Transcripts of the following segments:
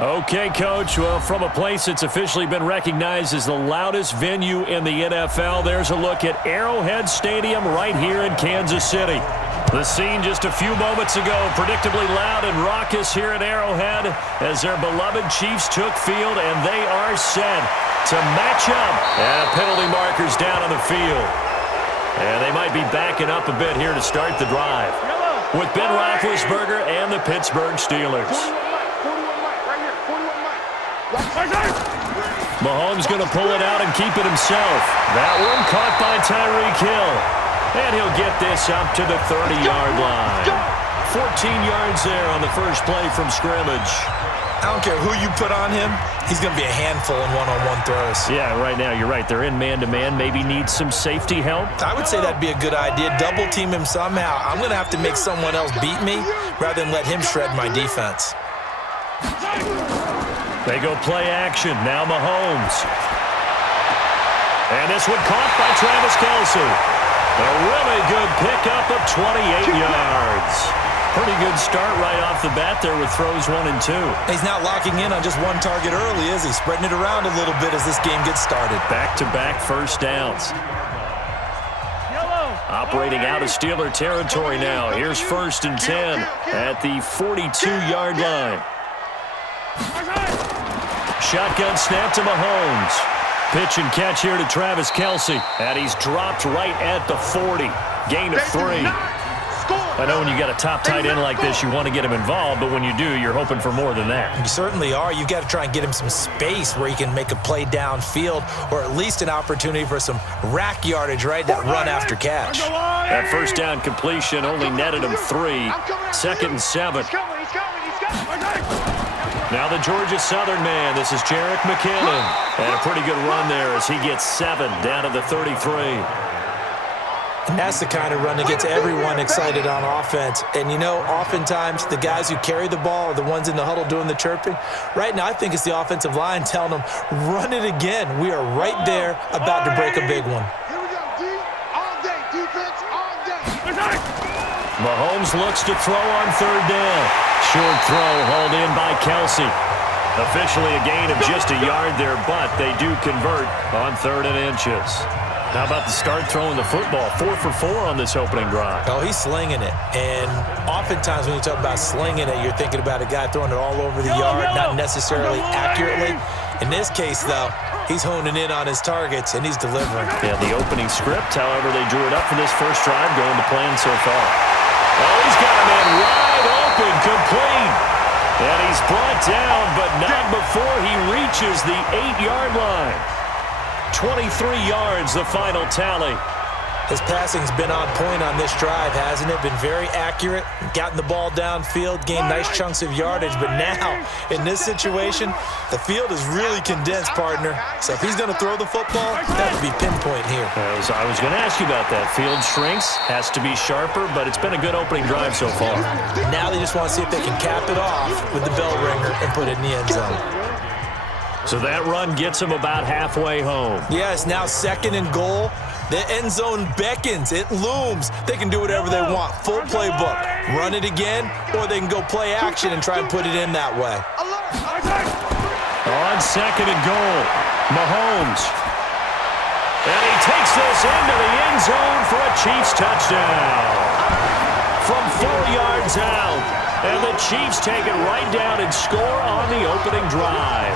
Okay, Coach. Well, from a place that's officially been recognized as the loudest venue in the NFL, there's a look at Arrowhead Stadium right here in Kansas City. The scene just a few moments ago, predictably loud and raucous here at Arrowhead as their beloved Chiefs took field, and they are set to match up. And penalty markers down on the field. And they might be backing up a bit here to start the drive with Ben Roethlisberger and the Pittsburgh Steelers. Mahomes going to pull it out and keep it himself. That one caught by Tyreek Hill. And he'll get this up to the 30-yard line. 14 yards there on the first play from scrimmage. I don't care who you put on him. He's going to be a handful in one-on-one throws. Yeah, right now you're right. They're in man-to-man. Maybe need some safety help. I would say that'd be a good idea. Double team him somehow. I'm going to have to make someone else beat me rather than let him shred my defense. They go play action. Now Mahomes. And this one caught by Travis Kelce. A really good pickup of 28 yards. Pretty good start right off the bat there with throws 1 and 2. He's not locking in on just one target early, is he? Spreading it around a little bit as this game gets started. Back-to-back first downs. Operating out of Steeler territory now. Here's 1st and 10 at the 42-yard line. Shotgun snap to Mahomes. Pitch and catch here to Travis Kelce. And he's dropped right at the 40. Gain of 3. I know when you got a top tight end like this, you want to get him involved, but when you do, you're hoping for more than that. You certainly are. You've got to try and get him some space where he can make a play downfield or at least an opportunity for some rack yardage, right? That run after catch. That first down completion only netted him 3. 2nd and 7. Now the Georgia Southern man. This is Jerick McKinnon. And a pretty good run there as he gets 7 down to the 33. And that's the kind of run that gets everyone excited on offense. And, you know, oftentimes the guys who carry the ball are the ones in the huddle doing the chirping. Right now, I think it's the offensive line telling them, run it again. We are right there about to break a big one. Here we go, D. All day. Defense all day. Mahomes looks to throw on 3rd down. Short throw hauled in by Kelce. Officially a gain of just a yard there, but they do convert on 3rd and inches. How about the start throwing the football? 4 for 4 on this opening drive. Oh, he's slinging it. And oftentimes when you talk about slinging it, you're thinking about a guy throwing it all over the yard, not necessarily accurately. In this case, though, he's honing in on his targets, and he's delivering. Yeah, the opening script, however, they drew it up for this first drive going to plan so far. Oh, he's got a man wide open, complete. And he's brought down, but not before he reaches the 8-yard line. 23 yards, the final tally. His passing's been on point on this drive, hasn't it? Been very accurate, gotten the ball downfield, gained nice chunks of yardage. But now, in this situation, the field is really condensed, partner. So if he's going to throw the football, that would be pinpoint here. I was going to ask you about that. Field shrinks, has to be sharper, but it's been a good opening drive so far. Now they just want to see if they can cap it off with the bell ringer and put it in the end zone. So that run gets them about halfway home. Yeah, it's now 2nd and goal. The end zone beckons. It looms. They can do whatever they want. Full playbook. Run it again, or they can go play action and try and put it in that way. On 2nd and goal, Mahomes. And he takes this into the end zone for a Chiefs touchdown. From 4 yards out. And the Chiefs take it right down and score on the opening drive.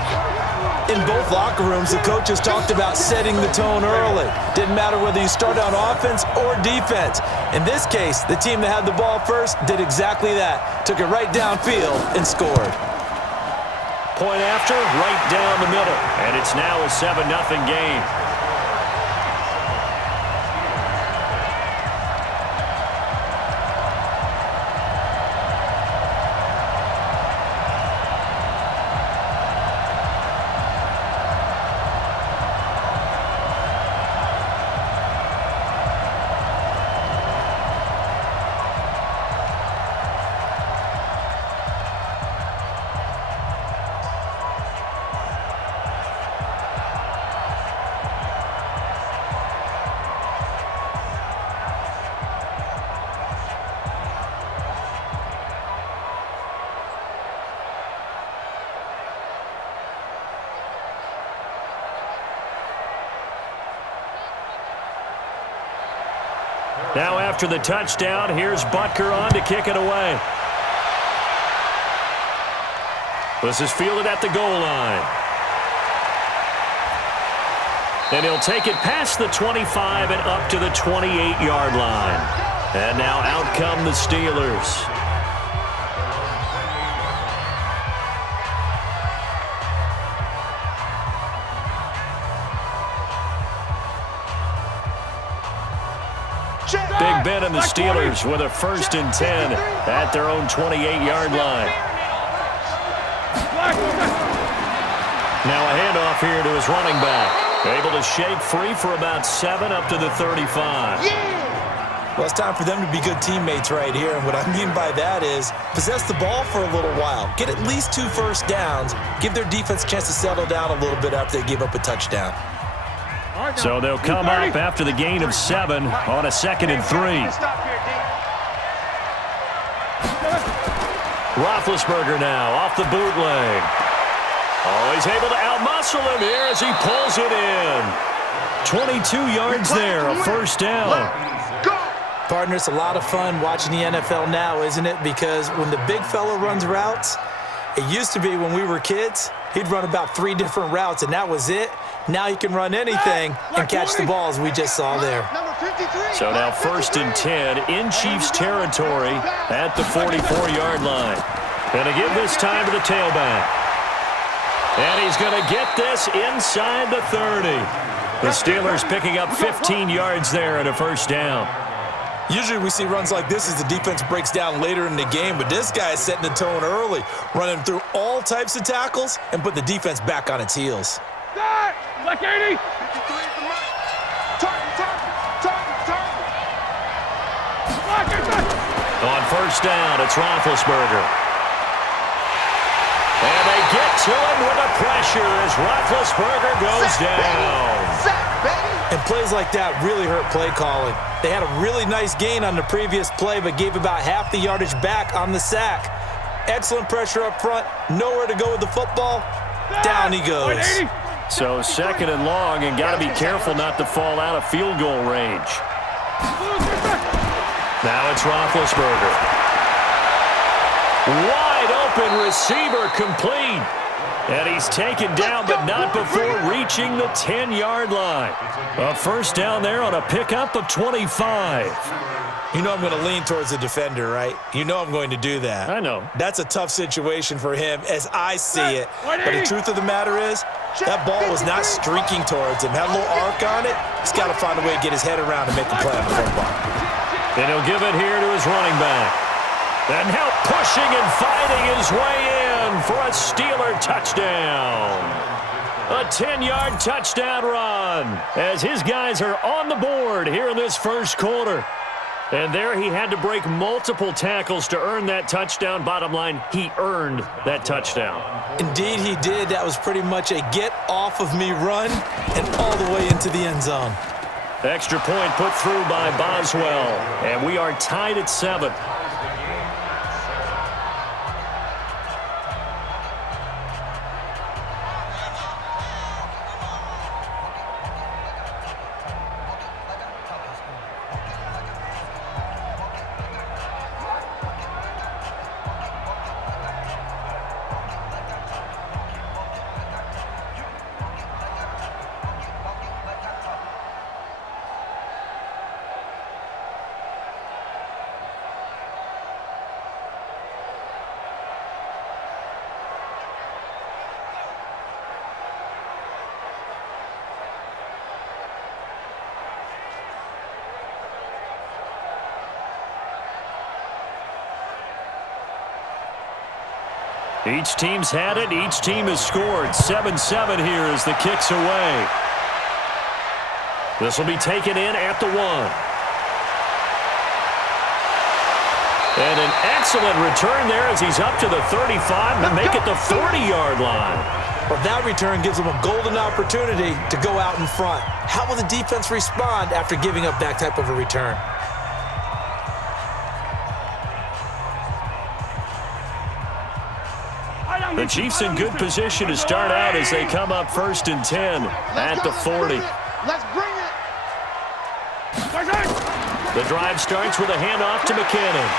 In both locker rooms, the coaches talked about setting the tone early. Didn't matter whether you start on offense or defense. In this case, the team that had the ball first did exactly that. Took it right downfield and scored. Point after, right down the middle. And it's now a 7-0 game. Now after the touchdown, here's Butker on to kick it away. This is fielded at the goal line. And he'll take it past the 25 and up to the 28-yard line. And now out come the Steelers. Big Ben and the Steelers with a 1st and 10 at their own 28-yard line. Now a handoff here to his running back. Able to shake free for about 7 up to the 35. Well, it's time for them to be good teammates right here. And what I mean by that is possess the ball for a little while. Get at least 2 first downs. Give their defense a chance to settle down a little bit after they give up a touchdown. So they'll come up after the gain of 7 on a 2nd and 3. Roethlisberger now off the bootleg. Oh, he's able to outmuscle him here as he pulls it in. 22 yards there, a 1st down. Partner, it's a lot of fun watching the NFL now, isn't it? Because when the big fella runs routes, it used to be when we were kids, he'd run about 3 different routes, and that was it. Now he can run anything and catch the ball, as we just saw there. So now 1st and 10 in Chiefs territory at the 44-yard line. Going to give this time to the tailback. And he's going to get this inside the 30. The Steelers picking up 15 yards there and a 1st down. Usually we see runs like this as the defense breaks down later in the game, but this guy is setting the tone early, running through all types of tackles and put the defense back on its heels. Black 80. On 1st down, it's Roethlisberger. And they get to him with the pressure as Roethlisberger goes down. And plays like that really hurt play calling. They had a really nice gain on the previous play, but gave about half the yardage back on the sack. Excellent pressure up front. Nowhere to go with the football. Down he goes. So 2nd and long, and got to be careful not to fall out of field goal range. Now it's Roethlisberger. Wide open receiver complete. And he's taken down, but not before reaching the 10-yard line. A 1st down there on a pickup of 25. You know I'm going to lean towards the defender, right? You know I'm going to do that. I know. That's a tough situation for him as I see it. But the truth of the matter is, that ball was not streaking towards him. Had a little arc on it. He's got to find a way to get his head around and make a play on the football. And he'll give it here to his running back. And now pushing and fighting his way in for a Steeler touchdown. A 10-yard touchdown run as his guys are on the board here in this 1st quarter. And there he had to break multiple tackles to earn that touchdown. Bottom line, he earned that touchdown. Indeed he did. That was pretty much a get-off-of-me run and all the way into the end zone. Extra point put through by Boswell. And we are tied at 7. Each team's had it. Each team has scored. 7-7 here as the kick's away. This will be taken in at the 1. And an excellent return there as he's up to the 35 to make it the 40-yard line. Well, that return gives them a golden opportunity to go out in front. How will the defense respond after giving up that type of a return? The Chiefs in good position to start out as they come up 1st and 10 at the 40. Let's bring it. The drive starts with a handoff to McKinnon.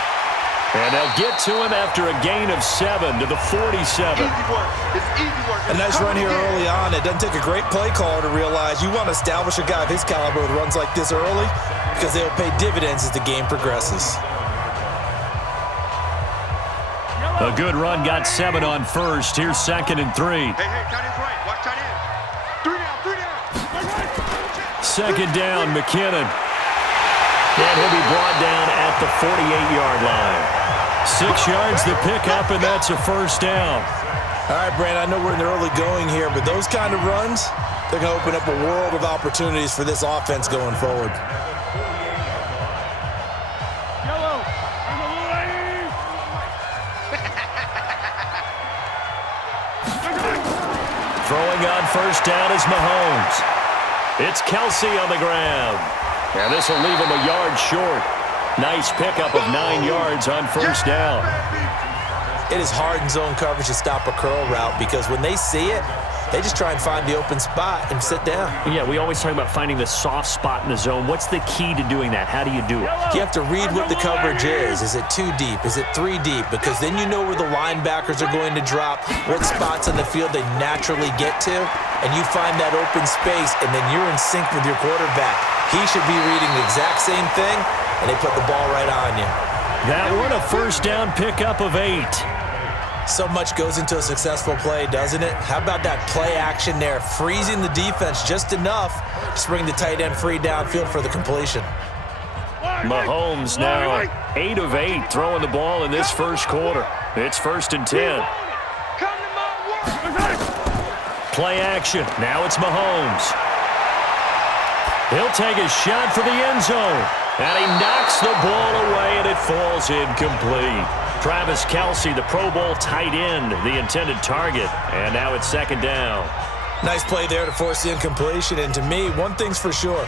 And they'll get to him after a gain of 7 to the 47. Easy work. It's easy work. A nice run here early on. It doesn't take a great play caller to realize you want to establish a guy of his caliber with runs like this early because they'll pay dividends as the game progresses. A good run got 7 on first. Here's 2nd and 3. Hey, tight end's right. Watch tight end. 3 down. 2nd down, McKinnon. And he'll be brought down at the 48-yard line. 6 yards to pick up, and that's a first down. All right, Brandon, I know we're in the early going here, but those kind of runs, they're going to open up a world of opportunities for this offense going forward. Throwing on first down is Mahomes. It's Kelsey on the ground. And this will leave him a yard short. Nice pickup of 9 yards on first down. It is hard in zone coverage to stop a curl route because when they see it, they just try and find the open spot and sit down. Yeah, we always talk about finding the soft spot in the zone. What's the key to doing that? How do you do it? You have to read what the coverage is. Is it 2 deep? Is it 3 deep? Because then you know where the linebackers are going to drop, what spots on the field they naturally get to, and you find that open space, and then you're in sync with your quarterback. He should be reading the exact same thing, and they put the ball right on you. That one, a first down pickup of 8. So much goes into a successful play, doesn't it? How about that play action there, freezing the defense just enough to bring the tight end free downfield for the completion. Mahomes now 8 of 8 throwing the ball in this first quarter. It's 1st and 10. Play action. Now it's Mahomes. He'll take a shot for the end zone. And he knocks the ball away, and it falls incomplete. Travis Kelce, the Pro Bowl tight end, the intended target. And now it's 2nd down. Nice play there to force the incompletion. And to me, one thing's for sure.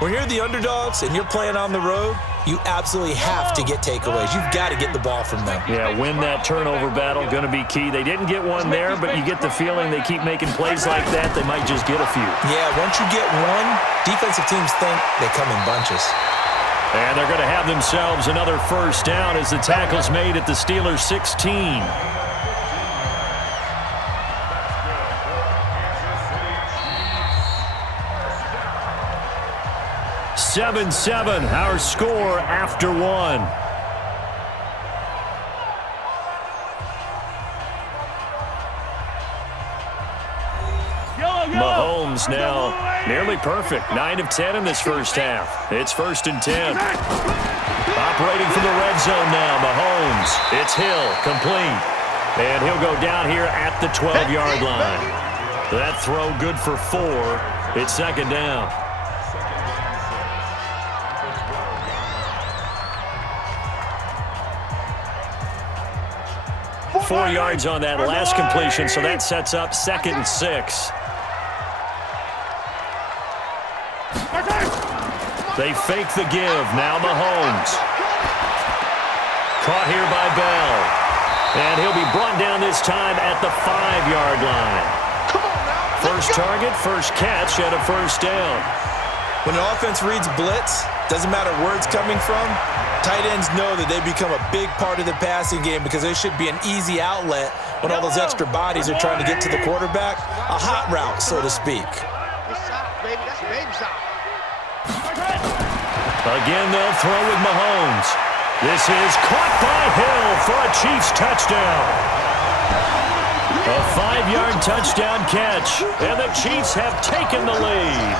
When you're the underdogs and you're playing on the road, you absolutely have to get takeaways. You've got to get the ball from them. Yeah, win that turnover battle, going to be key. They didn't get one there, but you get the feeling they keep making plays like that, they might just get a few. Yeah, once you get one, defensive teams think they come in bunches. And they're going to have themselves another first down as the tackle's made at the Steelers' 16. 7-7, our score after 1. Mahomes now nearly perfect. 9 of 10 in this first half. It's 1st and 10. Operating from the red zone now, Mahomes. It's Hill, complete. And he'll go down here at the 12-yard line. That throw good for 4. It's 2nd down. Four yards on that last completion, so that sets up 2nd and 6. They fake the give. Now Mahomes. Caught here by Bell. And he'll be brought down this time at the 5-yard line. First target, first catch, and a first down. When an offense reads blitz, doesn't matter where it's coming from, tight ends know that they become a big part of the passing game because there should be an easy outlet when all those extra bodies are trying to get to the quarterback. A hot route, so to speak. Again, they'll throw with Mahomes. This is caught by Hill for a Chiefs touchdown. A 5-yard touchdown catch, and the Chiefs have taken the lead.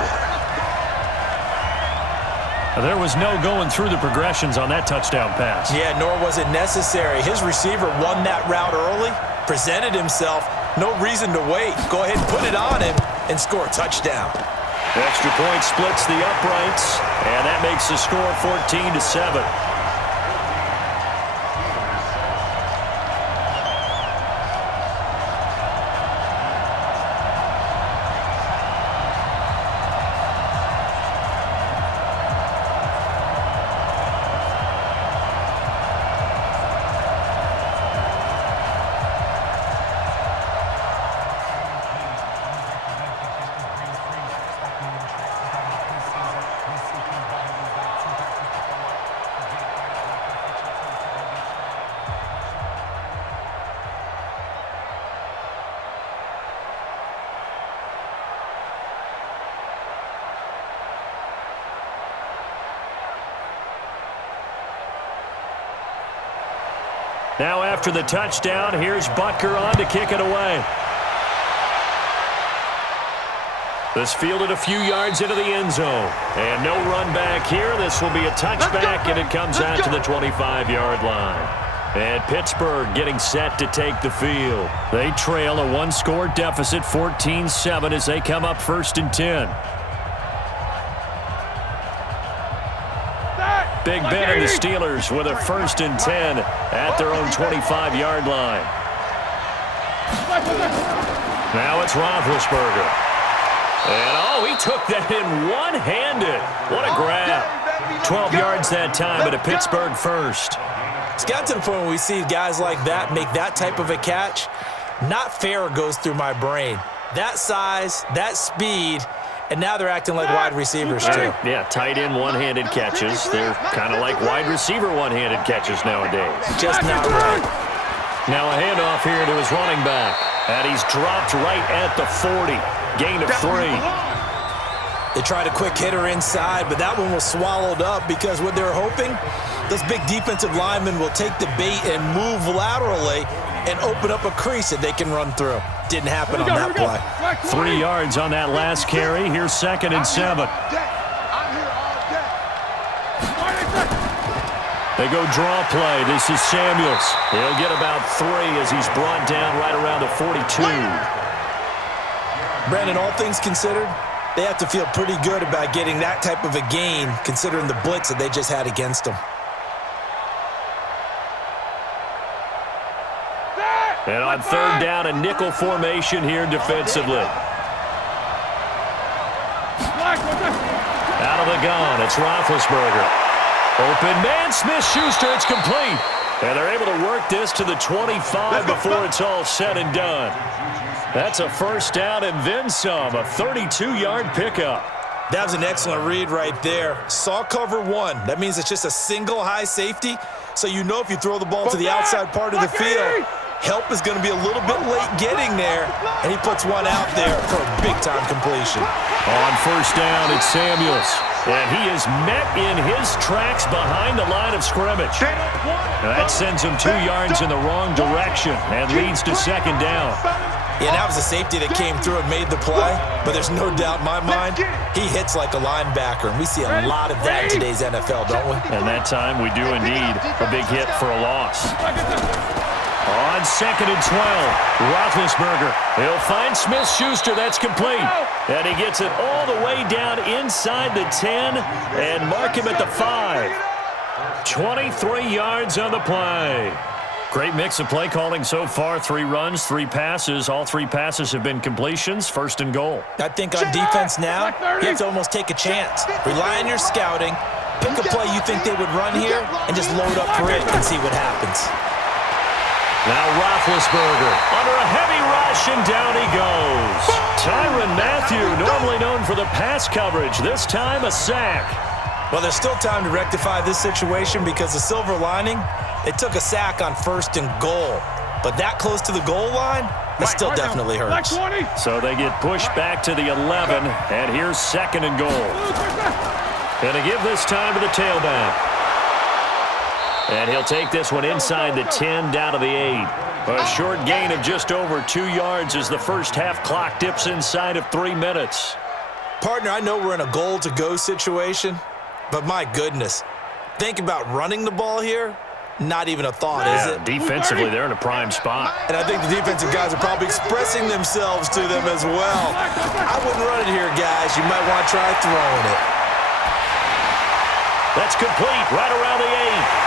There was no going through the progressions on that touchdown pass. Yeah, nor was it necessary. His receiver won that route early, presented himself, no reason to wait. Go ahead and put it on him and score a touchdown. Extra point splits the uprights, and that makes the score 14-7. Now after the touchdown, here's Butker on to kick it away. This fielded a few yards into the end zone. And no run back here. This will be a touchback, and it comes out to the 25-yard line. And Pittsburgh getting set to take the field. They trail a one-score deficit, 14-7, as they come up 1st and 10. Big Ben and the Steelers with a 1st and 10 at their own 25-yard line. Now it's Roethlisberger. And, he took that in one-handed. What a grab. 12 yards that time, but a Pittsburgh first. It's got to the point where we see guys like that make that type of a catch. Not fair goes through my brain. That size, that speed, and now they're acting like wide receivers too. Yeah, tight end one-handed catches. They're kind of like wide receiver one-handed catches nowadays. Just not right. Now a handoff here to his running back. And he's dropped right at the 40. Gain of 3. They tried a quick hitter inside, but that one was swallowed up because what they're hoping, those big defensive linemen will take the bait and move laterally and open up a crease that they can run through. Didn't happen on that play. 3 yards on that last carry. Here's 2nd and 7. They go draw play. This is Samuels. He'll get about 3 as he's brought down right around the 42. Brandon, all things considered, they have to feel pretty good about getting that type of a gain considering the blitz that they just had against them. And on 3rd down, a nickel formation here defensively. Out of the gun, it's Roethlisberger. Open man, Smith-Schuster, it's complete. And they're able to work this to the 25 before it's all said and done. That's a 1st down and then some, a 32-yard pickup. That was an excellent read right there. Saw cover 1. That means it's just a single high safety. So you know if you throw the ball to the outside part of the field, help is going to be a little bit late getting there, and he puts one out there for a big-time completion. On 1st down, it's Samuels. And he is met in his tracks behind the line of scrimmage. That sends him 2 yards in the wrong direction and leads to 2nd down. Yeah, that was a safety that came through and made the play, but there's no doubt in my mind he hits like a linebacker, and we see a lot of that in today's NFL, don't we? And that time we do indeed a big hit for a loss. On 2nd and 12, Roethlisberger. He'll find Smith-Schuster. That's complete. And he gets it all the way down inside the 10 and mark him at the 5. 23 yards on the play. Great mix of play calling so far. 3 runs, 3 passes. All 3 passes have been completions. 1st and goal. I think on defense now, you have to almost take a chance. Rely on your scouting. Pick a play you think they would run here and just load up for it and see what happens. Now Roethlisberger under a heavy rush, and down he goes. Tyrann Mathieu, normally known for the pass coverage, this time a sack. Well, there's still time to rectify this situation because the silver lining, they took a sack on 1st and goal. But that close to the goal line, that still definitely hurts. So they get pushed back to the 11, and here's 2nd and goal. And to give this time to the tailback. And he'll take this one inside the 10, down to the 8. A short gain of just over 2 yards as the first half clock dips inside of 3 minutes. Partner, I know we're in a goal-to-go situation, but my goodness, think about running the ball here. Not even a thought, is it? Defensively, they're in a prime spot. And I think the defensive guys are probably expressing themselves to them as well. I wouldn't run it here, guys. You might want to try throwing it. That's complete right around the 8.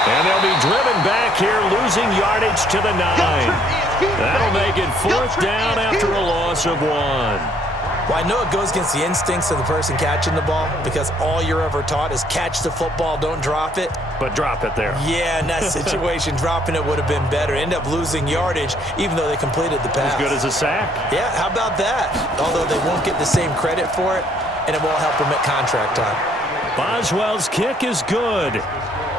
And they'll be driven back here, losing yardage to the 9. That'll make it 4th down after a loss of 1. Well, I know it goes against the instincts of the person catching the ball because all you're ever taught is catch the football, don't drop it. But drop it there. Yeah, in that situation, dropping it would have been better. End up losing yardage, even though they completed the pass. As good as a sack. Yeah, how about that? Although they won't get the same credit for it, and it won't help them at contract time. Boswell's kick is good.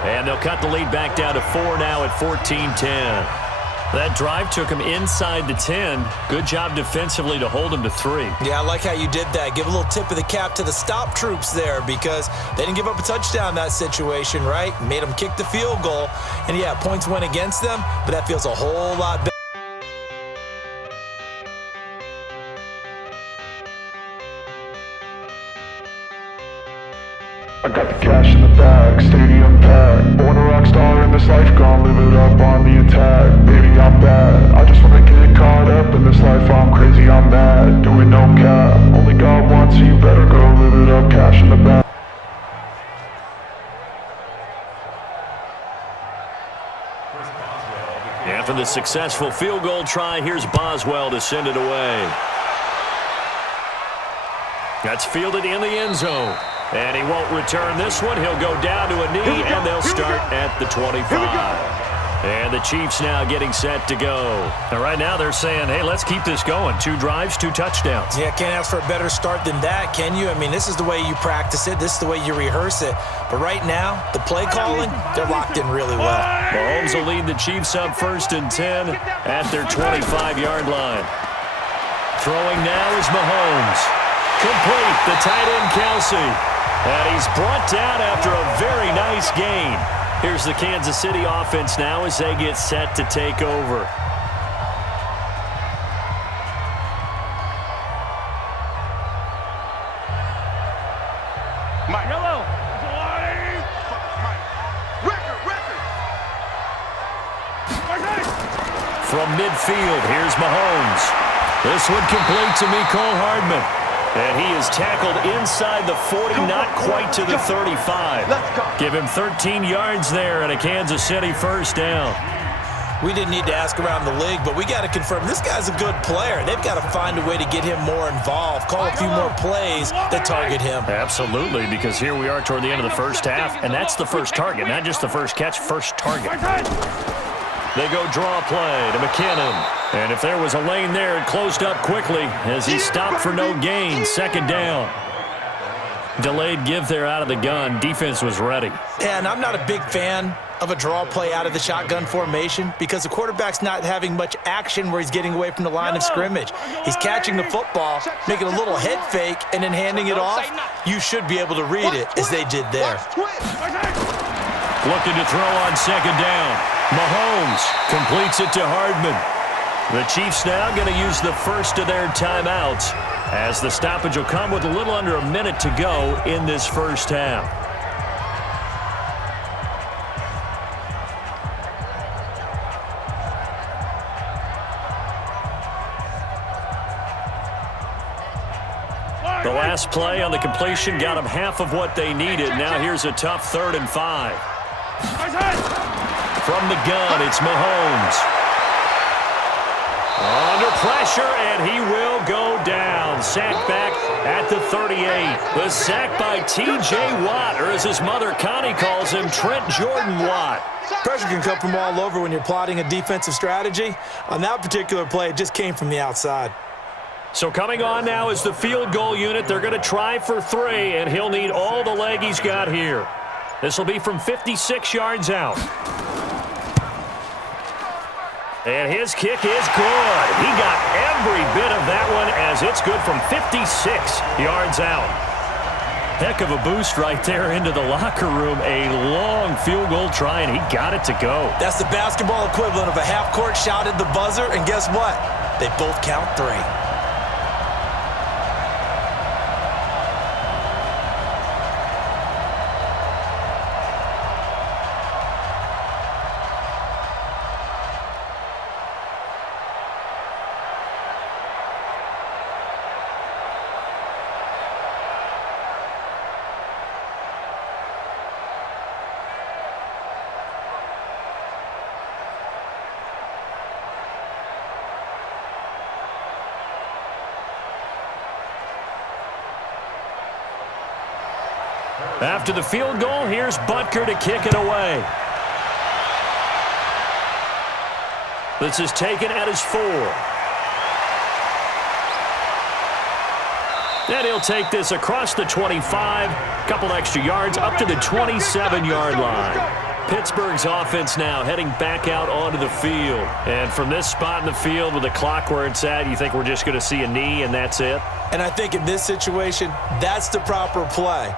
And they'll cut the lead back down to 4 now at 14-10. That drive took him inside the 10. Good job defensively to hold him to 3. Yeah, I like how you did that. Give a little tip of the cap to the stop troops there because they didn't give up a touchdown in that situation, right? Made them kick the field goal. And, yeah, points went against them, but that feels a whole lot better. I got the cash in the bag, stadium packed. Born a rock star in this life, gon' live it up on the attack. Baby, I'm bad, I just wanna get caught up in this life. I'm crazy, I'm mad, doing no cap. Only God wants you, better go live it up, cash in the bag. After the successful field goal try, here's Boswell to send it away. That's fielded in the end zone. And he won't return this one. He'll go down to a knee, and they'll start at the 25. And the Chiefs now getting set to go. And right now they're saying, hey, let's keep this going. 2 drives, 2 touchdowns. Yeah, can't ask for a better start than that, can you? I mean, this is the way you practice it. This is the way you rehearse it. But right now, the play calling, they're locked in really well. Mahomes will lead the Chiefs up 1st and 10 at their 25-yard line. Throwing now is Mahomes. Complete, the tight end Kelsey. And he's brought down after a very nice gain. Here's the Kansas City offense now as they get set to take over. Mike. Yellow. Record. From midfield, here's Mahomes. This one complete to Mecole Hardman. And he is tackled inside the 40, not quite to the 35. Give him 13 yards there and a Kansas City first down. We didn't need to ask around the league, but we got to confirm this guy's a good player. They've got to find a way to get him more involved, call a few more plays that target him. Absolutely, because here we are toward the end of the first half, and that's the first target, not just the first catch, first target. They go draw play to McKinnon. And if there was a lane there, it closed up quickly as he stopped for no gain. 2nd down. Delayed give there out of the gun. Defense was ready. And I'm not a big fan of a draw play out of the shotgun formation because the quarterback's not having much action where he's getting away from the line of scrimmage. He's catching the football, making a little head fake, and then handing it off. You should be able to read it as they did there. Looking to throw on 2nd down. Mahomes completes it to Hardman. The Chiefs now going to use the first of their timeouts as the stoppage will come with a little under a minute to go in this first half. The last play on the completion got them half of what they needed. Now here's a tough 3rd and 5. From the gun, it's Mahomes. Under pressure, and he will go down. Sacked back at the 38. The sack by T.J. Watt, or as his mother Connie calls him, Trent Jordan Watt. Pressure can come from all over when you're plotting a defensive strategy. On that particular play, it just came from the outside. So coming on now is the field goal unit. They're going to try for 3, and he'll need all the leg he's got here. This will be from 56 yards out. And his kick is good. He got every bit of that one as it's good from 56 yards out. Heck of a boost right there into the locker room. A long field goal try, and he got it to go. That's the basketball equivalent of a half-court shot at the buzzer, and guess what? They both count 3. After the field goal, here's Butker to kick it away. This is taken at his 4. And he'll take this across the 25, couple extra yards up to the 27-yard line. Pittsburgh's offense now heading back out onto the field. And from this spot in the field with the clock where it's at, you think we're just going to see a knee and that's it? And I think in this situation, that's the proper play.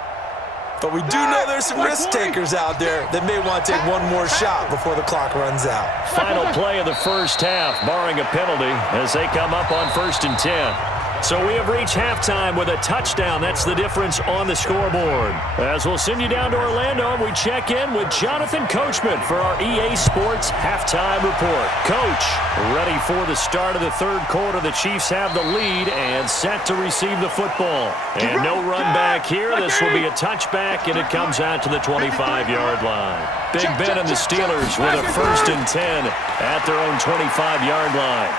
But we do know there's some risk takers out there that may want to take one more shot before the clock runs out. Final play of the first half, barring a penalty, as they come up on 1st and 10. So we have reached halftime with a touchdown. That's the difference on the scoreboard. As we'll send you down to Orlando, we check in with Jonathan Coachman for our EA Sports Halftime Report. Coach, ready for the start of the third quarter. The Chiefs have the lead and set to receive the football. And no run back here. This will be a touchback, and it comes out to the 25-yard line. Big Ben and the Steelers with a 1st and 10 at their own 25-yard line.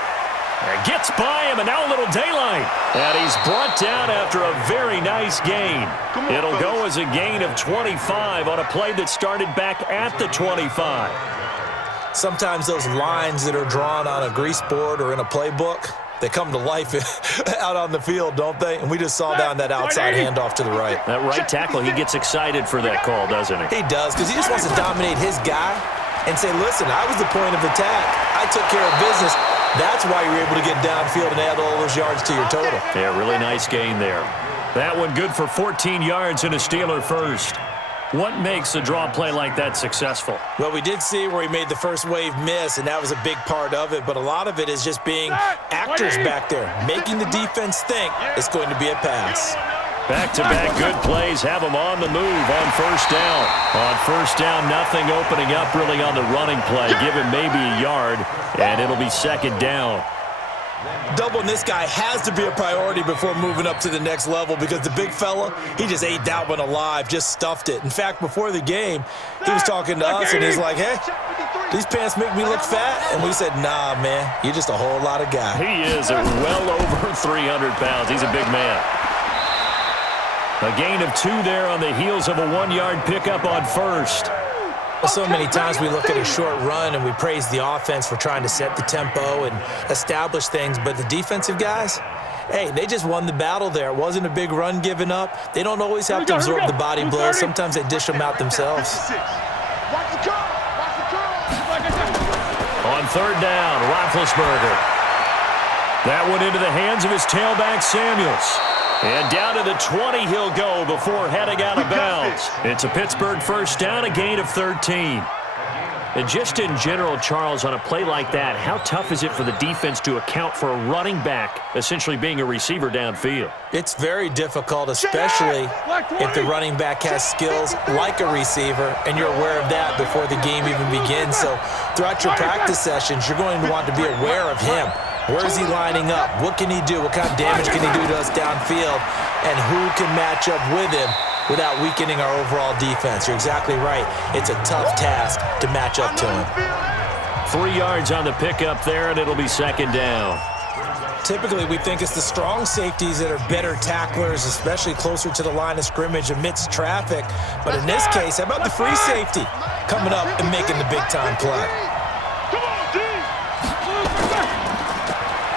Gets by him, and now a little daylight. And he's brought down after a very nice gain. It'll go as a gain of 25 on a play that started back at the 25. Sometimes those lines that are drawn on a grease board or in a playbook, they come to life out on the field, don't they? And we just saw down that outside handoff to the right. That right tackle, he gets excited for that call, doesn't he? He does, because he just wants to dominate his guy and say, listen, I was the point of attack. I took care of business. That's why you're able to get downfield and add all those yards to your total. Yeah, really nice gain there. That one good for 14 yards and a Steeler first. What makes a draw play like that successful? Well, we did see where he made the first wave miss, and that was a big part of it. But a lot of it is just being actors back there, making the defense think it's going to be a pass. Back-to-back good plays have them on the move on 1st down. On 1st down, nothing opening up really on the running play. Give him maybe a yard, and it'll be 2nd down. Doubling this guy has to be a priority before moving up to the next level, because the big fella, he just ate that one alive, just stuffed it. In fact, before the game, he was talking to us, and he's like, hey, these pants make me look fat. And we said, nah, man, you're just a whole lot of guy. He is well over 300 pounds. He's a big man. A gain of 2 there on the heels of a 1-yard pickup on 1st. So many times we look at a short run and we praise the offense for trying to set the tempo and establish things, but the defensive guys, hey, they just won the battle there. It wasn't a big run given up. They don't always have to absorb the body blows. Sometimes they dish them out themselves. On 3rd down, Roethlisberger. That one into the hands of his tailback, Samuels. And down to the 20 he'll go before heading out of bounds. It's a Pittsburgh 1st down, a gain of 13. And just in general, Charles, on a play like that, how tough is it for the defense to account for a running back essentially being a receiver downfield? It's very difficult, especially if the running back has skills like a receiver, and you're aware of that before the game even begins. So throughout your practice sessions, you're going to want to be aware of him. Where is he lining up? What can he do? What kind of damage can he do to us downfield? And who can match up with him without weakening our overall defense? You're exactly right. It's a tough task to match up to him. 3 yards on the pickup there, and it'll be 2nd down. Typically, we think it's the strong safeties that are better tacklers, especially closer to the line of scrimmage amidst traffic. But in this case, how about the free safety coming up and making the big-time play?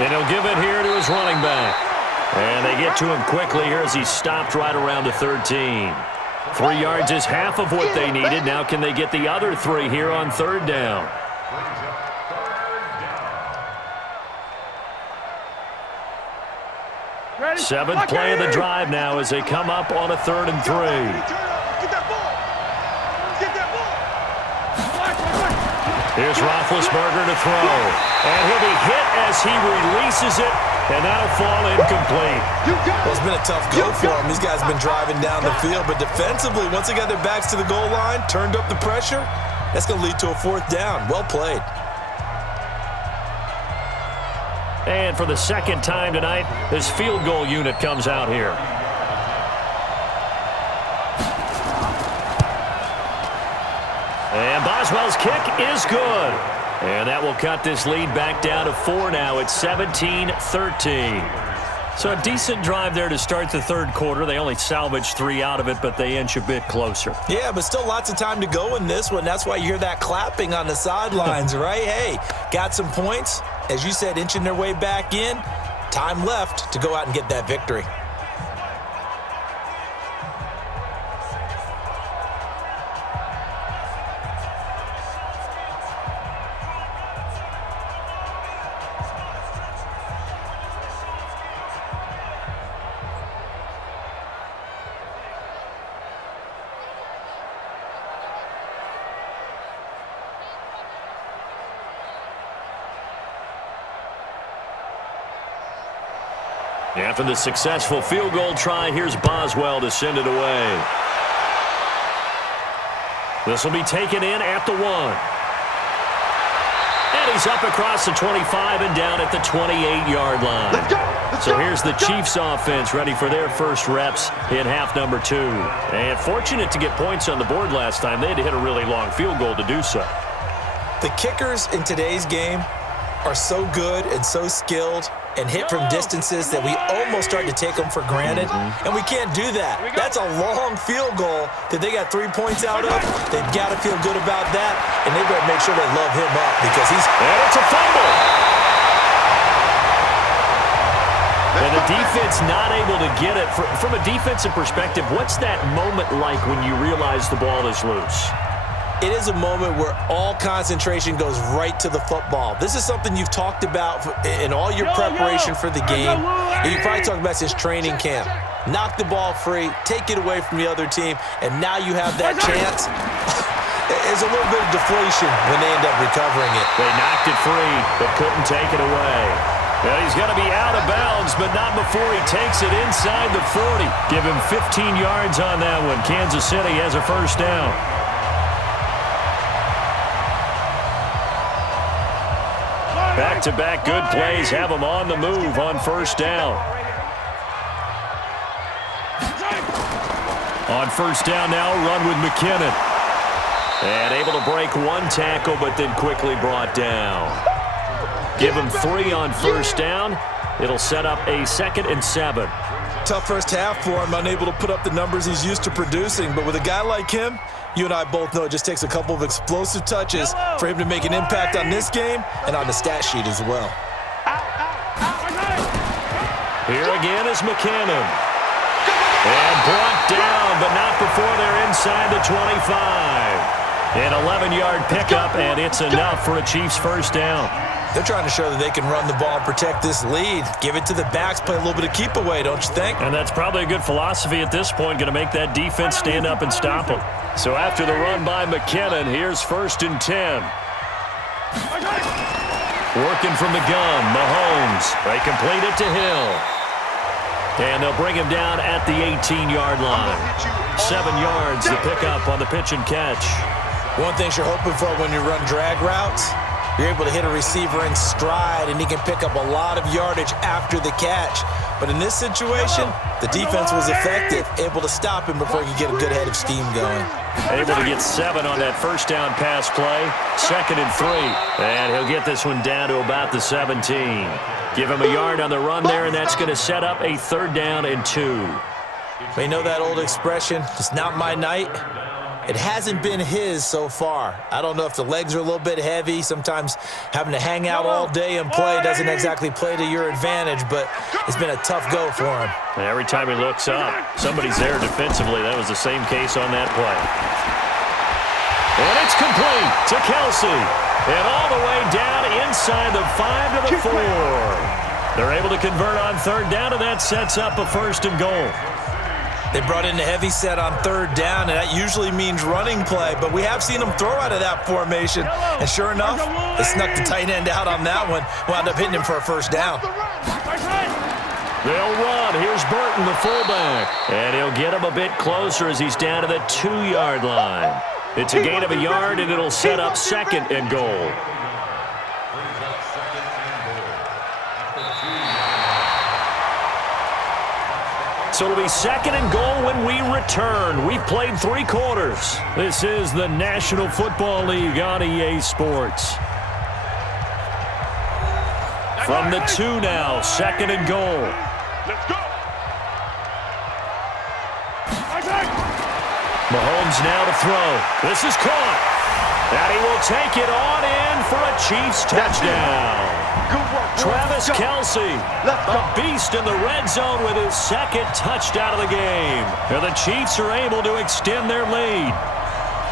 And he'll give it here to his running back. And they get to him quickly here as he stopped right around the 13. 3 yards is half of what they needed. Now can they get the other 3 here on 3rd down? Seventh play of the drive now as they come up on a 3rd and 3. Here's Roethlisberger to throw. And he'll be hit as he releases it, and that'll fall incomplete. Well, it's been a tough go for him. These guys have been driving down the field, but defensively, once they got their backs to the goal line, turned up the pressure, that's going to lead to a 4th down. Well played. And for the 2nd time tonight, this field goal unit comes out here. And Boswell's kick is good. And that will cut this lead back down to 4 now. It's 17-13. So a decent drive there to start the 3rd quarter. They only salvaged 3 out of it, but they inch a bit closer. Yeah, but still lots of time to go in this one. That's why you hear that clapping on the sidelines, right? Hey, got some points. As you said, inching their way back in. Time left to go out and get that victory. After the successful field goal try, here's Boswell to send it away. This will be taken in at the 1. And he's up across the 25 and down at the 28-yard line. So here's the Chiefs offense ready for their first reps in half number 2. And fortunate to get points on the board last time. They had to hit a really long field goal to do so. The kickers in today's game are so good and so skilled and hit from distances that we almost start to take them for granted, and we can't do that. That's a long field goal that they got 3 points out of. They've got to feel good about that, and they better make sure they love him up because he's... And it's a fumble! And the defense not able to get it. From a defensive perspective, what's that moment like when you realize the ball is loose? It is a moment where all concentration goes right to the football. This is something you've talked about in all your preparation for the game. And you probably talked about this training camp. Knock the ball free, take it away from the other team, and now you have that chance. There's a little bit of deflation when they end up recovering it. They knocked it free, but couldn't take it away. Well, he's going to be out of bounds, but not before he takes it inside the 40. Give him 15 yards on that one. Kansas City has a first down. Back-to-back good plays have them on the move on first down. On first down now, run with McKinnon. And able to break one tackle, but then quickly brought down. Give him 3 on first down. It'll set up a 2nd and 7. Tough first half for him, unable to put up the numbers he's used to producing. But with a guy like him, you and I both know it just takes a couple of explosive touches for him to make an impact on this game and on the stat sheet as well. Here again is McKinnon. And brought down, but not before they're inside the 25. An 11-yard pickup, and it's enough for a Chiefs first down. They're trying to show that they can run the ball and protect this lead. Give it to the backs, play a little bit of keep away, don't you think? And that's probably a good philosophy at this point, going to make that defense stand up and stop them. So after the run by McKinnon, here's 1st and 10. Working from the gun, Mahomes. They complete it to Hill. And they'll bring him down at the 18-yard line. 7 yards to pick up on the pitch and catch. One thing you're hoping for when you run drag routes, you're able to hit a receiver in stride, and he can pick up a lot of yardage after the catch. But in this situation, the defense was effective, able to stop him before he could get a good head of steam going. Able to get 7 on that first down pass play. 2nd and 3. And he'll get this one down to about the 17. Give him a yard on the run there, and that's going to set up a 3rd down and 2. Well, you know that old expression, it's not my night. It hasn't been his so far. I don't know if the legs are a little bit heavy. Sometimes having to hang out all day and play doesn't exactly play to your advantage, but it's been a tough go for him. And every time he looks up, somebody's there defensively. That was the same case on that play. And it's complete to Kelsey. And all the way down inside the 5 to the 4. They're able to convert on 3rd down, and that sets up a 1st and goal. They brought in the heavy set on 3rd down, and that usually means running play, but we have seen them throw out of that formation. And sure enough, they snuck the tight end out on that one, wound up hitting him for a 1st down. They'll run. Here's Burton, the fullback. And he'll get him a bit closer as he's down to the 2-yard line. It's a gain of a yard, and it'll set up 2nd and goal. So it'll be 2nd and goal when we return. We've played 3 quarters. This is the National Football League on EA Sports. From the 2 now, 2nd and goal. Let's go. Mahomes now to throw. This is caught. And he will take it on in for a Chiefs touchdown. Good work. Travis Kelce, a beast in the red zone with his 2nd touchdown of the game. And the Chiefs are able to extend their lead.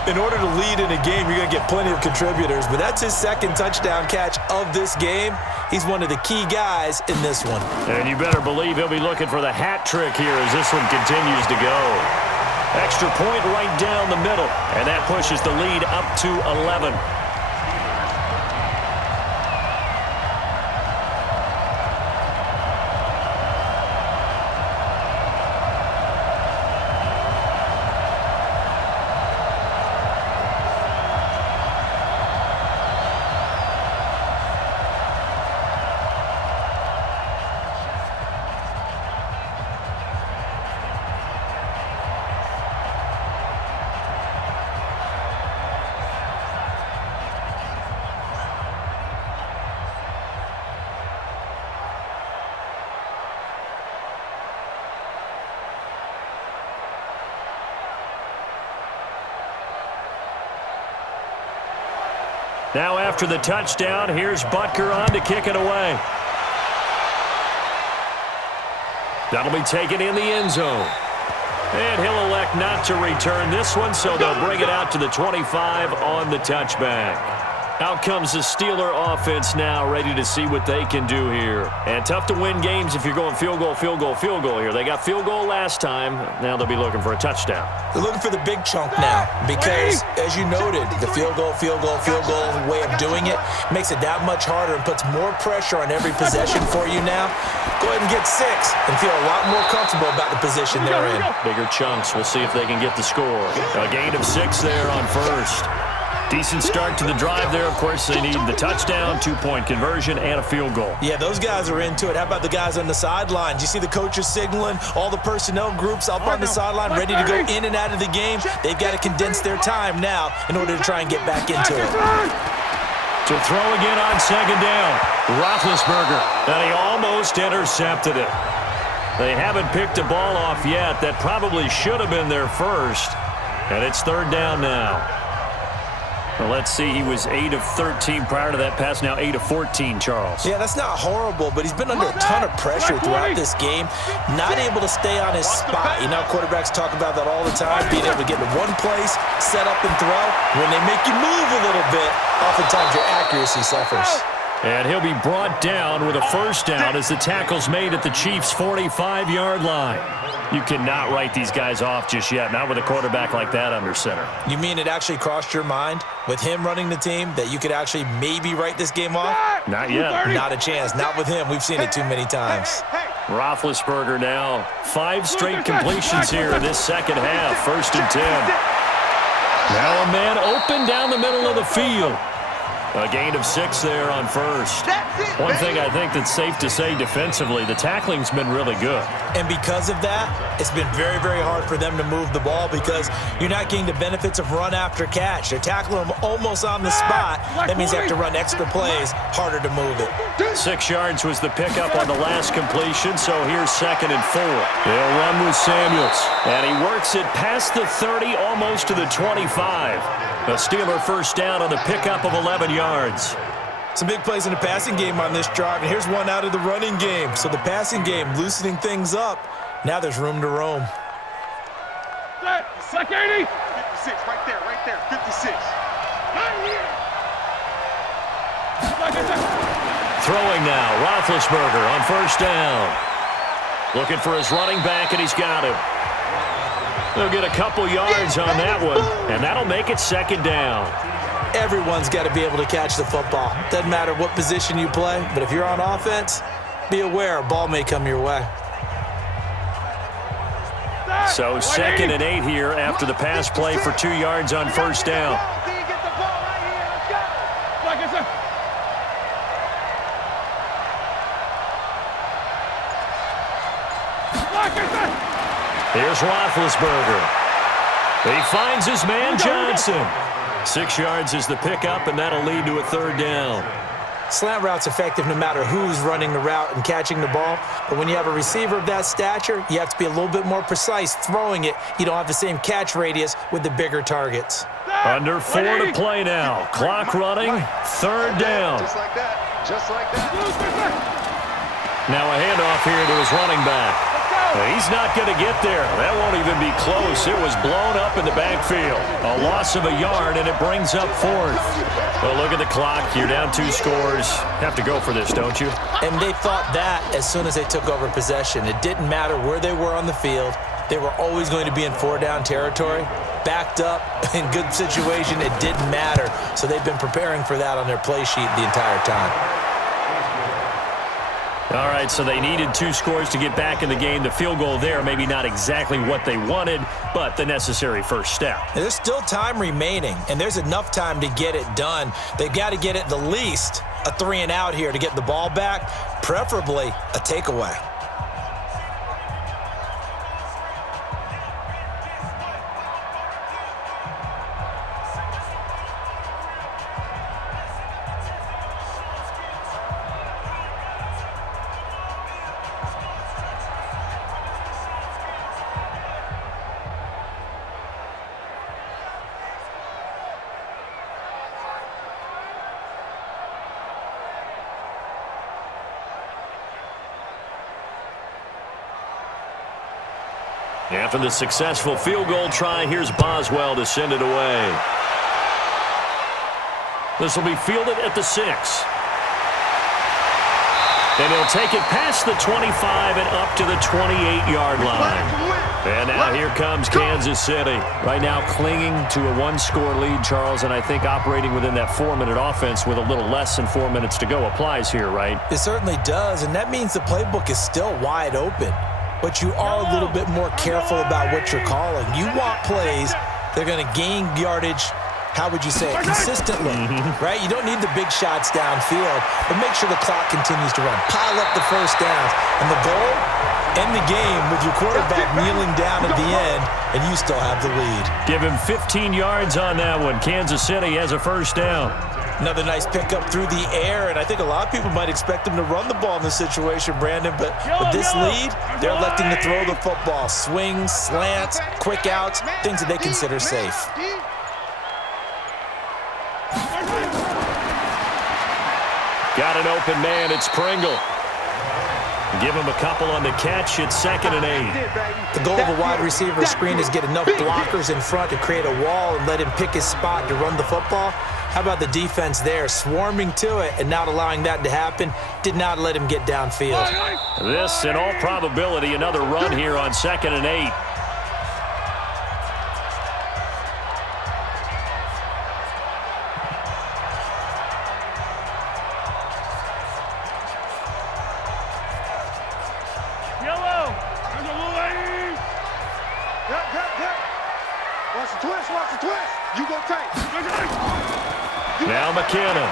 In order to lead in a game, you're going to get plenty of contributors, but that's his 2nd touchdown catch of this game. He's one of the key guys in this one. And you better believe he'll be looking for the hat trick here as this one continues to go. Extra point right down the middle, and that pushes the lead up to 11. Now after the touchdown, here's Butker on to kick it away. That'll be taken in the end zone. And he'll elect not to return this one, so they'll bring it out to the 25 on the touchback. Out comes the Steeler offense now, ready to see what they can do here. And tough to win games if you're going field goal, field goal, field goal here. They got field goal last time. Now they'll be looking for a touchdown. They're looking for the big chunk now because, as you noted, the field goal way of doing it makes it that much harder and puts more pressure on every possession for you now. Go ahead and get 6 and feel a lot more comfortable about the position they're in. Bigger chunks. We'll see if they can get the score. A gain of 6 there on first. Decent start to the drive there. Of course, they need the touchdown, 2-point conversion, and a field goal. Yeah, those guys are into it. How about the guys on the sidelines? You see the coaches signaling, all the personnel groups up on the sideline ready to go in and out of the game. They've got to condense their time now in order to try and get back into it. To throw again on second down, Roethlisberger, and he almost intercepted it. They haven't picked a ball off yet. That probably should have been their first, and it's third down now. Well, let's see, he was 8 of 13 prior to that pass, now 8 of 14, Charles. Yeah, that's not horrible, but he's been under a ton of pressure throughout this game, not able to stay on his spot. You know, quarterbacks talk about that all the time, being able to get to one place, set up and throw. When they make you move a little bit, oftentimes your accuracy suffers. And he'll be brought down with a first down as the tackle's made at the Chiefs' 45-yard line. You cannot write these guys off just yet, not with a quarterback like that under center. You mean it actually crossed your mind with him running the team that you could actually maybe write this game off? Not yet. Not a chance. Not with him. We've seen it too many times. Roethlisberger now. 5 straight completions here in this second half. First and 10. Now a man open down the middle of the field. A gain of 6 there on first. One thing I think that's safe to say defensively, the tackling's been really good. And because of that, it's been very, very hard for them to move the ball because you're not getting the benefits of run after catch. They're tackling them almost on the spot. That means they have to run extra plays, harder to move it. 6 yards was the pickup on the last completion, so here's second and 4. They'll run with Samuels, and he works it past the 30, almost to the 25. A Steeler first down on the pickup of 11 yards. Some big plays in the passing game on this drive, and here's one out of the running game. So the passing game loosening things up. Now there's room to roam. Like 80. 56, right there, 56. Throwing now, Roethlisberger on first down. Looking for his running back, and he's got him. They'll get a couple yards on that one, and that'll make it second down. Everyone's got to be able to catch the football. Doesn't matter what position you play, but if you're on offense, be aware a ball may come your way. So second and 8 here after the pass play for 2 yards on first down. Here's Roethlisberger. He finds his man Johnson. 6 yards is the pickup, and that'll lead to a third down. Slant route's effective no matter who's running the route and catching the ball. But when you have a receiver of that stature, you have to be a little bit more precise throwing it. You don't have the same catch radius with the bigger targets. Under 4 to play now. Clock running. Third down. Just like that. Just like that. Now a handoff here to his running back. He's not going to get there. That won't even be close. It was blown up in the backfield. A loss of a yard, and it brings up fourth. Well, look at the clock. You're down 2 scores. Have to go for this, don't you? And they thought that as soon as they took over possession. It didn't matter where they were on the field. They were always going to be in 4-down territory. Backed up, in good situation, it didn't matter. So they've been preparing for that on their play sheet the entire time. All right, so they needed 2 scores to get back in the game. The field goal there, maybe not exactly what they wanted, but the necessary first step. There's still time remaining, and there's enough time to get it done. They've got to get at the least a 3-and-out here to get the ball back, preferably a takeaway. After the successful field goal try, here's Boswell to send it away. This will be fielded at the 6. And he'll take it past the 25 and up to the 28-yard line. And now here comes Kansas City. Right now clinging to a 1-score lead, Charles, and I think operating within that 4-minute offense with a little less than 4 minutes to go applies here, right? It certainly does, and that means the playbook is still wide open. But you are a little bit more careful about what you're calling. You want plays that are going to gain yardage, how would you say it, consistently, right? You don't need the big shots downfield, but make sure the clock continues to run. Pile up the first downs. And the goal, end the game with your quarterback kneeling down at the end, and you still have the lead. Give him 15 yards on that one. Kansas City has a first down. Another nice pickup through the air, and I think a lot of people might expect them to run the ball in this situation, Brandon, but with this lead, they're electing to throw the football. Swings, slants, quick outs, things that they consider safe. Got an open man. It's Pringle. Give him a couple on the catch. It's 2nd and 8. The goal of a wide receiver screen is get enough blockers in front to create a wall and let him pick his spot to run the football. How about the defense there, swarming to it and not allowing that to happen? Did not let him get downfield. This, in all probability, another run here on 2nd and 8. Now McKinnon.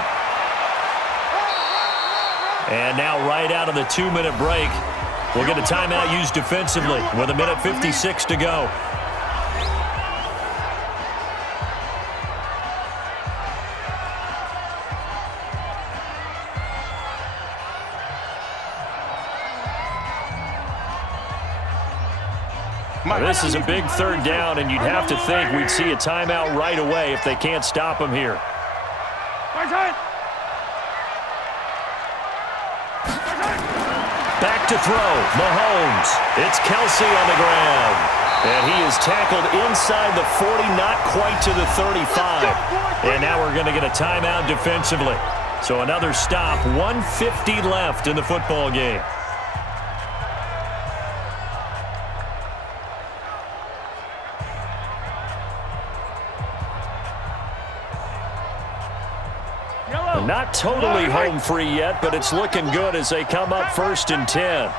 And now right out of the 2-minute break, we'll get a timeout used defensively with 1:56 to go. This is a big 3rd down, and you'd have to think we'd see a timeout right away if they can't stop him here. Back to throw, Mahomes. It's Kelsey on the ground. And he is tackled inside the 40, not quite to the 35. And now we're going to get a timeout defensively. So another stop, 1:50 left in the football game. Not totally home free yet, but it's looking good as they come up 1st and 10.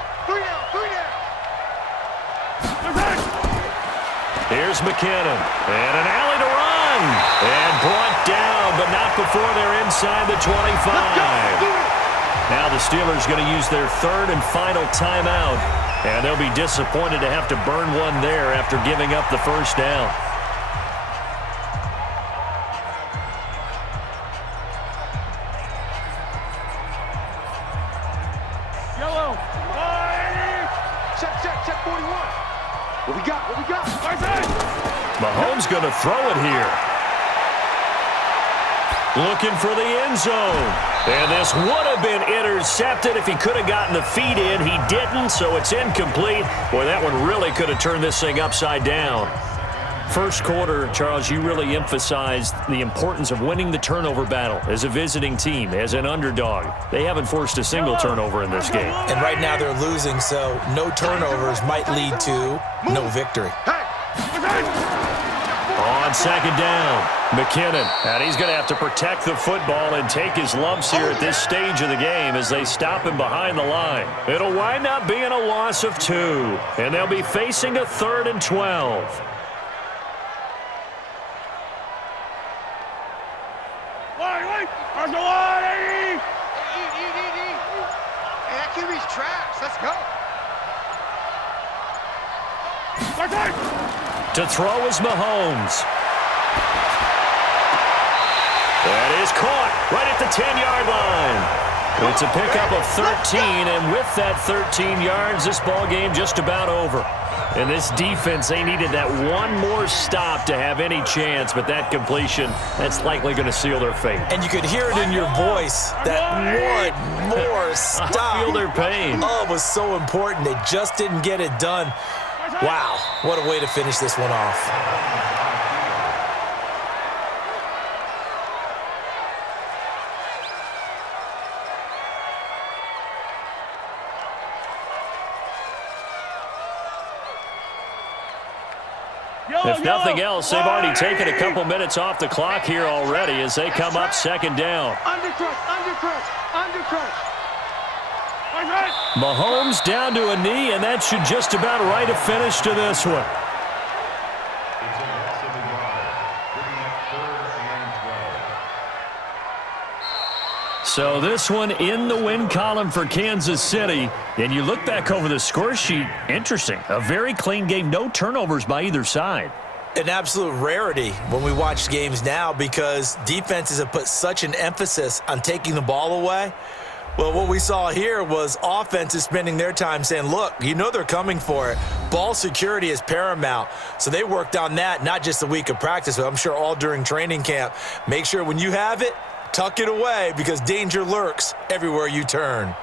Here's McKinnon. And an alley to run. And brought down, but not before they're inside the 25. Now the Steelers going to use their 3rd and final timeout. And they'll be disappointed to have to burn one there after giving up the first down. Mahomes going to throw it here. Looking for the end zone. And this would have been intercepted if he could have gotten the feet in. He didn't, so it's incomplete. Boy, that one really could have turned this thing upside down. First quarter, Charles, you really emphasized the importance of winning the turnover battle as a visiting team, as an underdog. They haven't forced a single turnover in this game. And right now they're losing, so no turnovers might lead to no victory. On 2nd down, McKinnon. And he's going to have to protect the football and take his lumps here at this stage of the game as they stop him behind the line. It'll wind up being a loss of 2, and they'll be facing a 3rd and 12. That QB's trash. Let's go. To throw is Mahomes. That is caught right at the 10-yard line. It's a pickup of 13, and with that 13 yards, this ball game just about over. And this defense, they needed that one more stop to have any chance, but that completion, that's likely going to seal their fate. And you could hear it in your voice, that one more stop. I feel their pain. Oh, it was so important. They just didn't get it done. Wow, what a way to finish this one off. If nothing else, they've already taken a couple minutes off the clock here already as they come up second down. Mahomes down to a knee, and that should just about write a finish to this one. So this one in the win column for Kansas City. And you look back over the score sheet, interesting. A very clean game, no turnovers by either side. An absolute rarity when we watch games now because defenses have put such an emphasis on taking the ball away. Well, what we saw here was offenses spending their time saying, look, you know they're coming for it. Ball security is paramount. So they worked on that, not just a week of practice, but I'm sure all during training camp. Make sure when you have it, tuck it away because danger lurks everywhere you turn.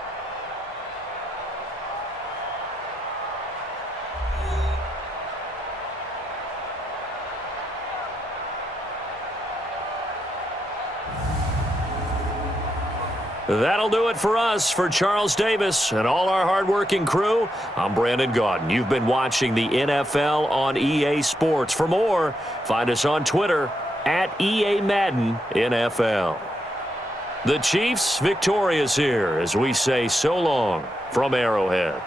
That'll do it for us. For Charles Davis and all our hardworking crew, I'm Brandon Gaudin. You've been watching the NFL on EA Sports. For more, find us on Twitter at EA Madden NFL. The Chiefs victorious here as we say so long from Arrowhead.